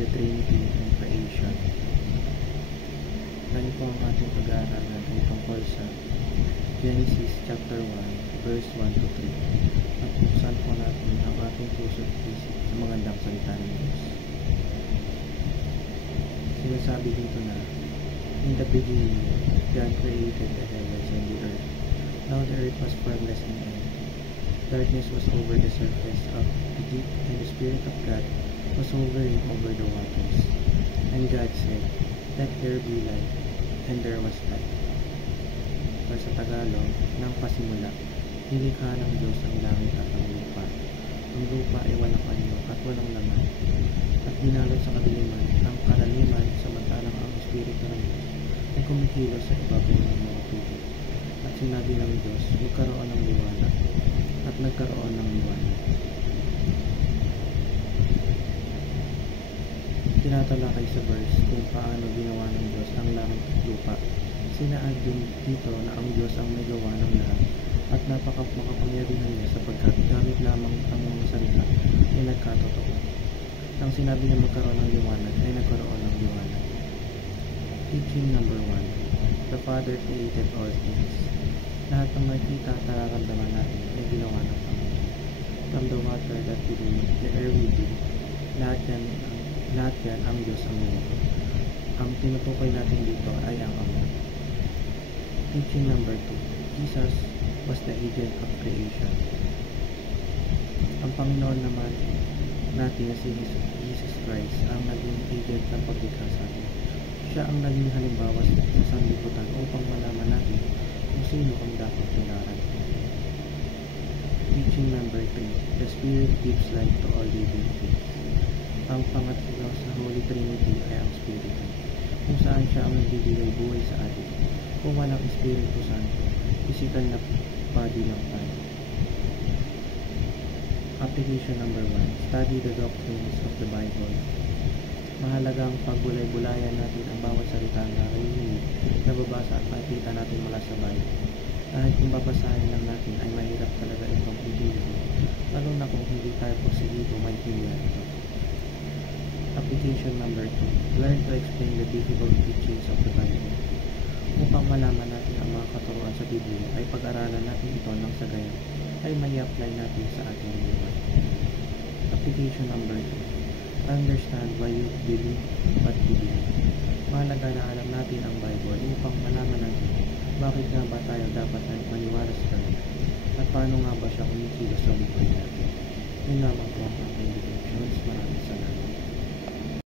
the Trinity and Creation. Ngayon po ang ating pag-aaralan ay tungkol sa Genesis chapter 1, verse 1 to 3. At buksan po natin ang ating puso at isip sa magandang salita ng Diyos. Sinasabi dito na, in the beginning, God created the heavens and the earth. Now the earth was formless and empty. Darkness was over the surface of the deep, and the Spirit of God was hovering over the waters. And God said, let there be light, and there was light. Or sa Tagalog, nang pasimula, nilikha ng Diyos ang langit at ang lupa. Ang lupa ay walang anyo at walang laman. At binalot sa kadiliman ang karaniman samantalang ang Espiritu ng Diyos ay kumikilos sa ibabaw ng mga tubig. At sinabi ng Diyos, magkaroon ng liwanag. At nagkaroon ng liwanag. Tinatalakay sa verse kung paano ginawa ng Diyos ang langit at lupa. Sinaad din dito na ang Diyos ang may gawa ng lahat at makapangyarihan niya sapagkat gamit lamang ang mga salita ay nagkatotoo. Nang sinabi niya magkaroon ng liwanag ay nagkaroon ng liwanag. Teaching number 1. The Father created all things. Lahat ng makikita at nararamdaman natin ay ginawa ng Panginoon. From the water that we drink, the air we breathe, lahat yan ang Diyos ang meron. Ang tinutukoy natin dito ay ang Ama. Teaching number 2. Jesus was the agent of creation. Ang Panginoon naman natin na si Jesus Christ ang naging agent ng paglikha sa atin. Siya ang naging halimbawa sa sanlibutan upang malaman natin kung sino ang dapat tularan. Teaching number 3. The Spirit gives life to all living things. Ang pangatlo sa Holy Trinity ay ang Espiritu, kung saan siya ang nagbibigay buhay sa atin. Kung walang Espiritu Santo, physical na body lang tayo. Application number 1. Study the doctrines of the Bible. Mahalagang pagbulay-bulayan natin ang bawat salita na naririnig, nababasa at makikita natin mula sa Bible. Dahil kung babasahin lang natin ay mahirap talaga itong intindihin, lalo na kung hindi tayo posibleng maintindihan ito. Application number 2. Learn to explain the difficult teachings of the Bible. Upang malaman natin ang mga katuruan sa Biblia ay pag-aralan natin ito ng sa gayon ay may apply natin sa ating buhay. Application number 2. Understand why you believe what you believe. Mahalaga na alam natin ang Bible upang malaman natin bakit nga ba tayo dapat maniwala sa Kanya at paano nga ba siya kumikilos sa buhay natin. Yun lamang po ang aking devotions. Maraming salamat.